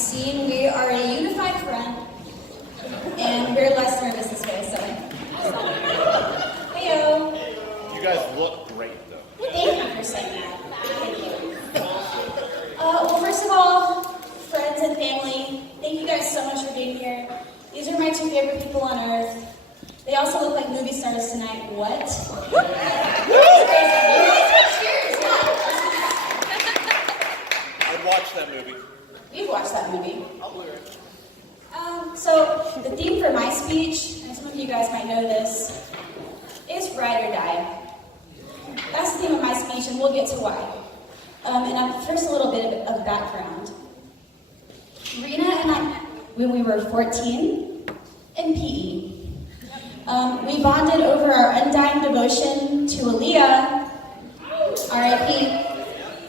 Maxine. We are a unified front, and we're less nervous this way, so. Heyo. You guys look great, though. Thank you for saying that. Thank you. Well, first of all, friends and family, thank you guys so much for being here. These are my two favorite people on earth. They also look like movie stars tonight. What? I watched that movie. We've watched that movie. So the theme for my speech, and some of you guys might know this, is ride or die. That's the theme of my speech, and we'll get to why. First a little bit of background. Rena and I, when we were 14, in PE, we bonded over our undying devotion to Aaliyah, R.I.P.,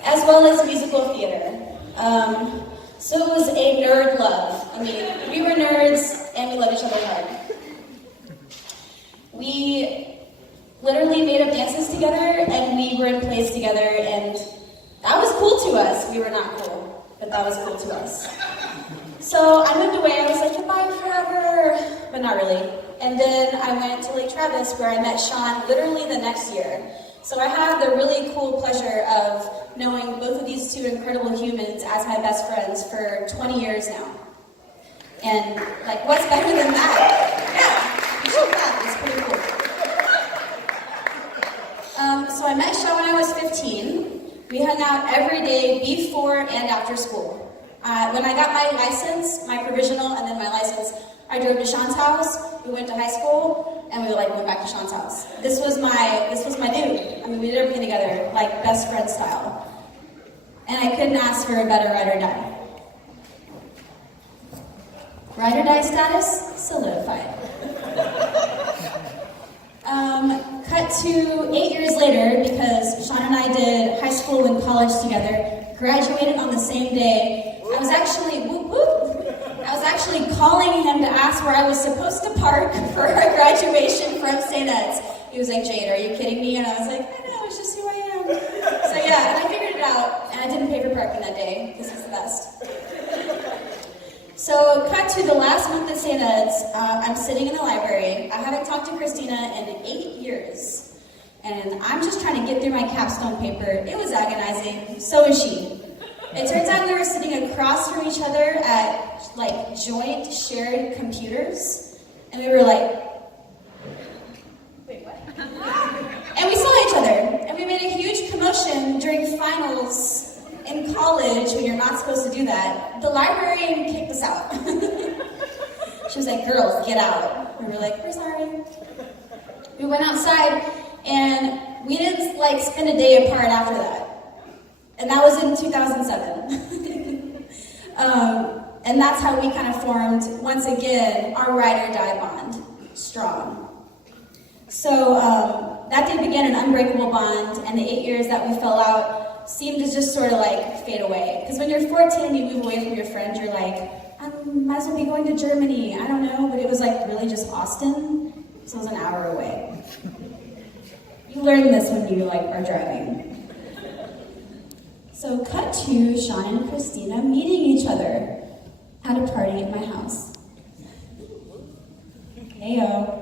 as well as musical theater. So it was a nerd love. I mean, we were nerds and we loved each other hard. We literally made up dances together and we were in plays together, and that was cool to us. We were not cool, but that was cool to us. So I moved away. I was like, goodbye forever, but not really. And then I went to Lake Travis, where I met Sean literally the next year. So I have the really cool pleasure of knowing both of these two incredible humans as my best friends for 20 years now. And, like, what's better than that? Yeah, you should laugh. It's pretty cool. So I met Sean when I was 15. We hung out every day before and after school. When I got my license, my provisional, and then my license, I drove to Sean's house. We went to high school, and we went back to Sean's house. This was my dude. I mean, we did everything together, like best friend style. And I couldn't ask for a better ride or die. Ride or die status solidified. Cut to 8 years later, because Sean and I did high school and college together, graduated on the same day. I was actually calling him to ask where I was supposed to park for our graduation from St. Ed's. He was like, Jade, are you kidding me? And I was like, I know, it's just who I am. So yeah, and I figured it out, and I didn't pay for parking that day. This is the best. So cut to the last month at St. Ed's. I'm sitting in the library. I haven't talked to Christina in 8 years. And I'm just trying to get through my capstone paper. It was agonizing. So is she. It turns out we were sitting across from each other at joint shared computers, and we were like, wait, what? And we saw each other, and we made a huge commotion during finals in college when you're not supposed to do that. The librarian kicked us out. She was like, girls, get out. We were like, we're sorry. We went outside, and we didn't spend a day apart after that. And that was in 2007. And that's how we kind of formed, once again, our ride or die bond, strong. So that did begin an unbreakable bond, and the 8 years that we fell out seemed to just sort of fade away. Because when you're 14 and you move away from your friends, you're like, I might as well be going to Germany, I don't know, but it was really just Austin, so it was an hour away. You learn this when you are driving. So cut to Sean and Christina meeting each other at a party at my house. Heyo.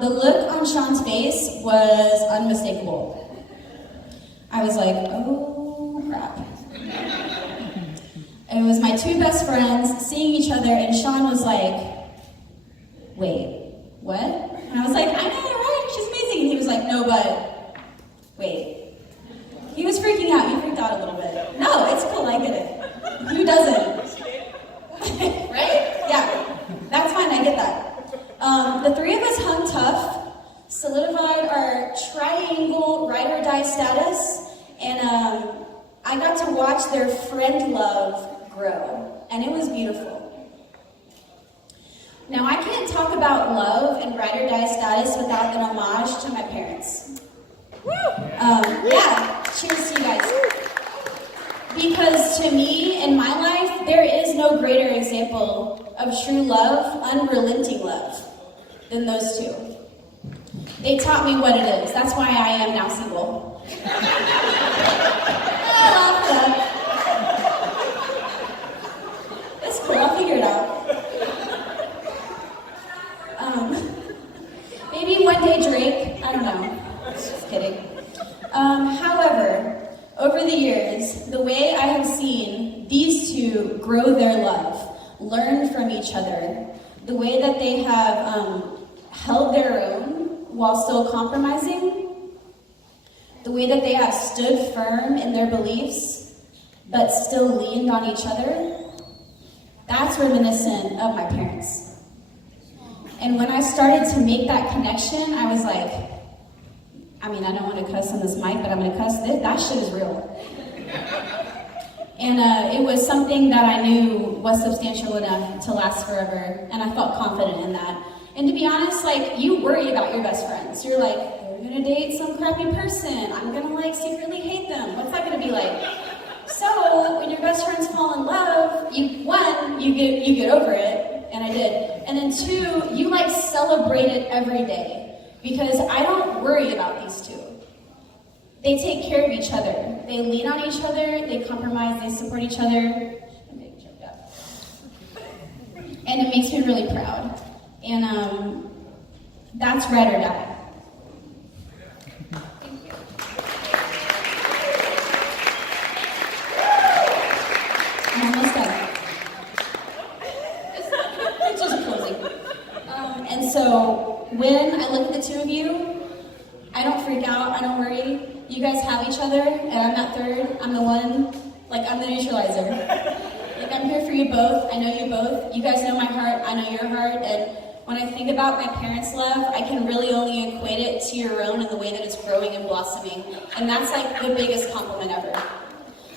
The look on Sean's face was unmistakable. I was like, oh crap. It was my two best friends seeing each other, and Sean was like, wait, what? And I was like, I know, right? She's amazing. And he was like, no, but wait. He was freaking out. He freaked out a little bit. No, it's cool. I get it. Who doesn't? Right? Yeah. That's fine. I get that. The three of us hung tough, solidified our triangle ride or die status, and I got to watch their friend love grow, and it was beautiful. Now, I can't talk about love and ride or die status without an homage to my parents. Yeah, cheers to you guys. Because to me, in my life, there is no greater example of true love, unrelenting love, than those two. They taught me what it is. That's why I am now single. It's cool, I'll figure it out. Maybe one day Drake, I don't know. Just kidding. However, over the years, the way I have seen these two grow their love, learn from each other, the way that they have held their own while still compromising, the way that they have stood firm in their beliefs, but still leaned on each other, that's reminiscent of my parents. And when I started to make that connection, I was like, I mean, I don't want to cuss on this mic, but I'm going to cuss this. That shit is real. And it was something that I knew was substantial enough to last forever, and I felt confident in that. And to be honest, like, you worry about your best friends. You're like, they're going to date some crappy person. I'm going to, like, secretly hate them. What's that going to be like? So, when your best friends fall in love, you get over it, and I did. And then two, you, like, celebrate it every day. Because I don't worry about these two. They take care of each other. They lean on each other, they compromise, they support each other. I'm getting choked up. And it makes me really proud. And that's ride or die. Thank you. I'm almost done. It's just closing. And so when I look at the two of you, I don't freak out, I don't worry. You guys have each other, and I'm that third. I'm the one, like, I'm the neutralizer. Like, I'm here for you both. I know you both. You guys know my heart. I know your heart. And when I think about my parents' love, I can really only equate it to your own in the way that it's growing and blossoming. And that's, like, the biggest compliment ever.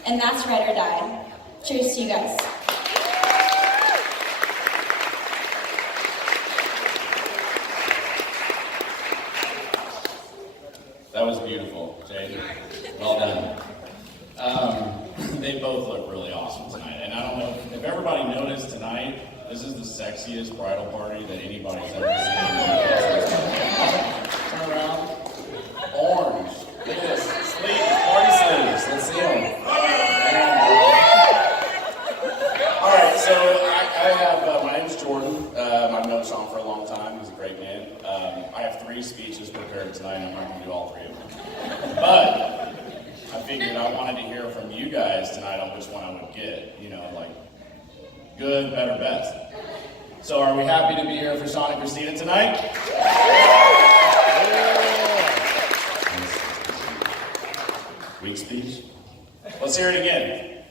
And that's ride or die. Cheers to you guys. That was beautiful, Jay. Well done. They both look really awesome tonight. And I don't know if everybody noticed tonight, this is the sexiest bridal party that anybody's ever seen. Turn around. Orange. Look at this. Sleeves, party sleeves. Let's see them. All right, so I have, my name's Jordan. I've known Sean for a long time. He's a great man. I have 3 speeches prepared tonight, and I'm not going to do all 3 of them. But I figured I wanted to hear from you guys tonight on which one I would get. You know, like, good, better, best. So are we happy to be here for Sean and Christina tonight? Weak speech? Let's hear it again.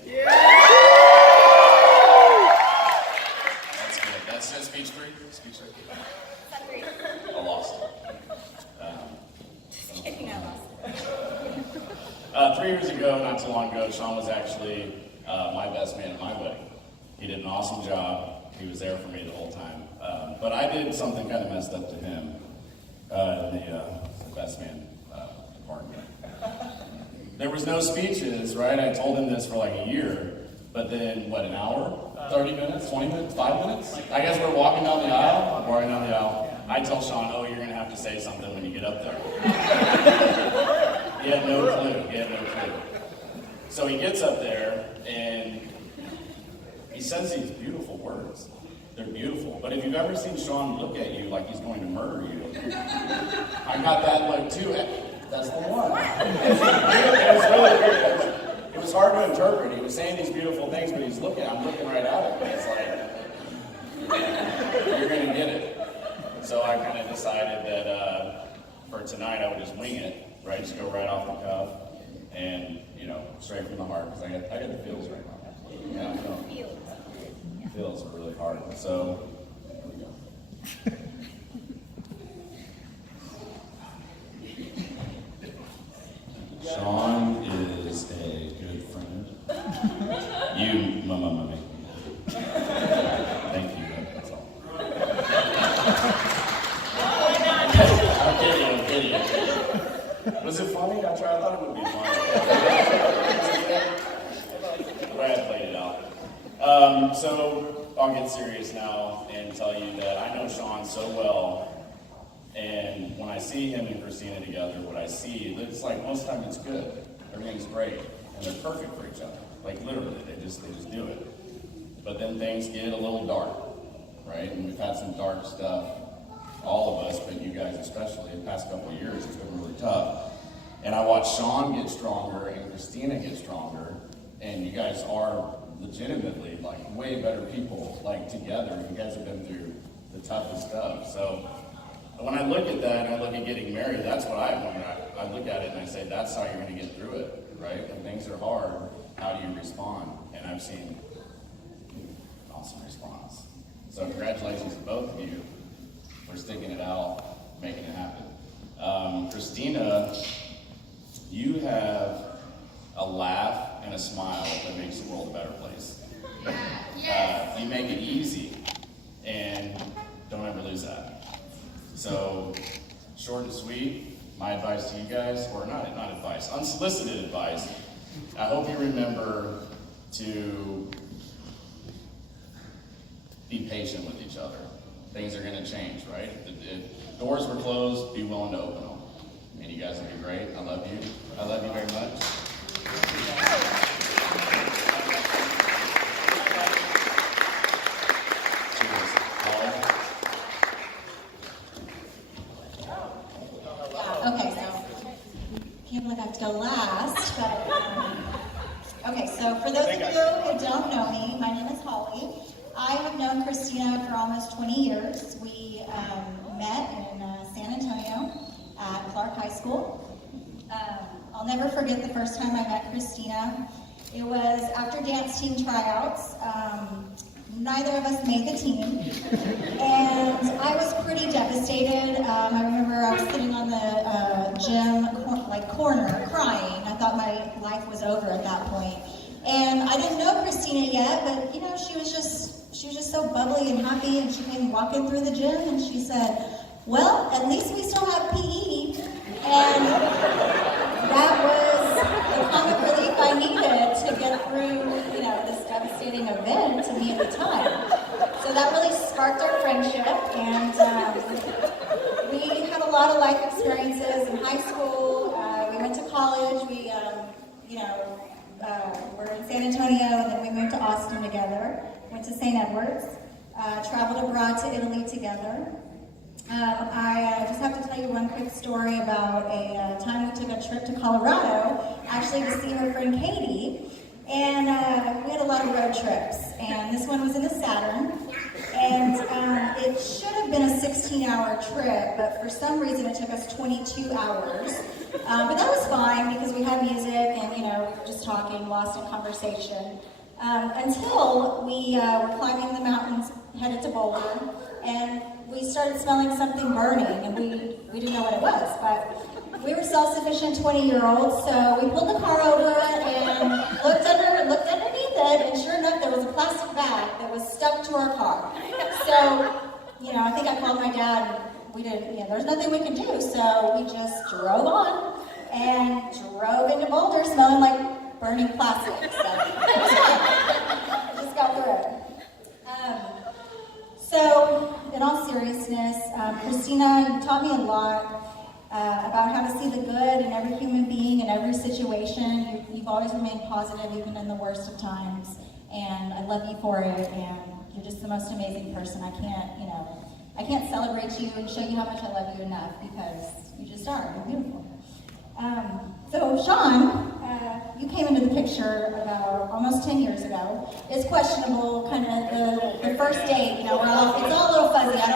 That's good. That's speech 3? Speech 3? I lost it. Just kidding, I lost. 3 years ago, not too long ago, Sean was actually my best man at my wedding. He did an awesome job. He was there for me the whole time. But I did something kind of messed up to him in the best man department. There was no speeches, right? I told him this for like a year. But then, what, an hour? 30 minutes? 20 minutes? 5 minutes? I guess we're walking down the aisle. Walking down the aisle. I tell Sean, oh, you're going to have to say something when you get up there. He had no clue. He had no clue. So he gets up there, and he says these beautiful words. They're beautiful. But if you've ever seen Sean look at you like he's going to murder you, I got that look too. That's the one. It was really weird. It was hard to interpret. He was saying these beautiful things, but I'm looking right at him. It's like, you're going to get it. So I kind of decided that for tonight I would just wing it, right? Just go right off the cuff and, you know, straight from the heart, because I got the feels right now. Yeah, I know. Feels are really hard. So, here we go. Sean is a good friend. You, mama, make me. Thank you, that's all. I'm kidding. Was it funny? I thought it would be funny. Brad played it out. So I'll get serious now and tell you that I know Sean so well. And when I see him and Christina together, what I see, it's like most of the time it's good. Everything's great. And they're perfect for each other. Like literally, they just do it. But then things get a little dark, right? And we've had some dark stuff, all of us, but you guys especially, the past couple of years, it's been really tough. And I watched Sean get stronger and Christina get stronger, and you guys are legitimately like way better people, like together. You guys have been through the toughest stuff. So when I look at that and I look at getting married, that's what I want. I look at it and I say, that's how you're going to get through it, right? When things are hard, how do you respond? And I've seen awesome response. So congratulations to both of you for sticking it out, making it happen. Christina, you have a laugh and a smile that makes the world a better place. You make it easy, and don't ever lose that. So, short and sweet, my advice to you guys, or not advice, unsolicited advice, I hope you remember to be patient with each other. Things are going to change, right? If doors were closed, be willing to open them. And you guys will be great. I love you. I love you very much. Cheers. Holly? Okay, so can't believe I have to go last, but okay, so for those of you who don't know me, my name is Holly. I have known Christina for almost 20 years. We met in San Antonio at Clark High School. I'll never forget the first time I met Christina. It was after dance team tryouts. Neither of us made the team, and I was pretty devastated. I remember I was sitting on the gym corner crying. I thought my life was over at that point. And I didn't know Christina yet, but you know, she was just so bubbly and happy, and she came walking through the gym and she said, "Well, at least we still have PE." And that was the comic relief I needed to get through, you know, this devastating event to me at the time. So that really sparked our friendship, and we had a lot of life experiences in high school. We went to college. We, we're in San Antonio, and then we moved to Austin together. Went to St. Edward's. Traveled abroad to Italy together. I just have to tell you one quick story about a time we took a trip to Colorado, actually to see her friend Katie, and we had a lot of road trips, and this one was in a Saturn, and it should have been a 16-hour trip, but for some reason it took us 22 hours, but that was fine because we had music and, you know, we were just talking, lost in conversation, until we were climbing the mountains, headed to Boulder, and we started smelling something burning, and we didn't know what it was, but we were self-sufficient 20-year-olds, so we pulled the car over and looked underneath it, and sure enough, there was a plastic bag that was stuck to our car. So, you know, I think I called my dad, and we didn't, you know, there's nothing we could do, so we just drove on and drove into Boulder smelling like burning plastic. So, it was fun. Just got through it. So, in all seriousness, Christina, you taught me a lot about how to see the good in every human being, in every situation. You've always remained positive, even in the worst of times, and I love you for it, and you're just the most amazing person. I can't celebrate you and show you how much I love you enough, because you just are. You're beautiful. So, Sean, you came into the picture about almost 10 years ago. It's questionable, kind of the first date, you know, it's all a little fuzzy. I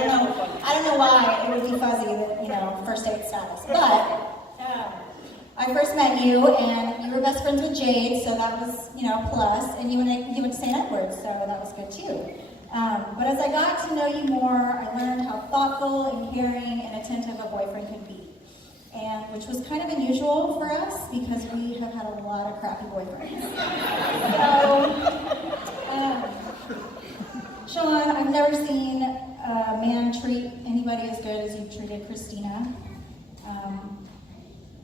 don't know why it would be fuzzy, you know, first date status. But I first met you, and you were best friends with Jade, so that was, you know, plus. And you went to St. Edward's, so that was good too. But as I got to know you more, I learned how thoughtful and caring and attentive a boyfriend could be. And which was kind of unusual for us because we have had a lot of crappy boyfriends. So, Sean, I've never seen a man treat anybody as good as you've treated Christina.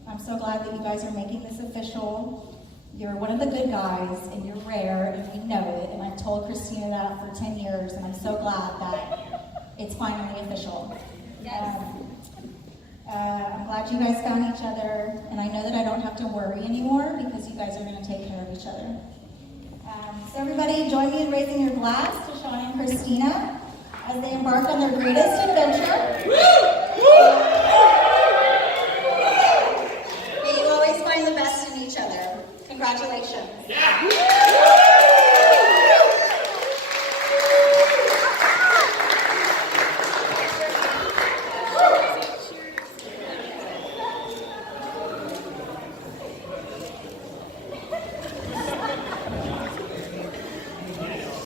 I'm so glad that you guys are making this official. You're one of the good guys, and you're rare, and you know it. And I've told Christina that for 10 years, and I'm so glad that it's finally official. Yes. I'm glad you guys found each other, and I know that I don't have to worry anymore because you guys are going to take care of each other. So everybody join me in raising your glass to Sean and Christina as they embark on their greatest adventure. May you always find the best in each other. Congratulations. Yeah!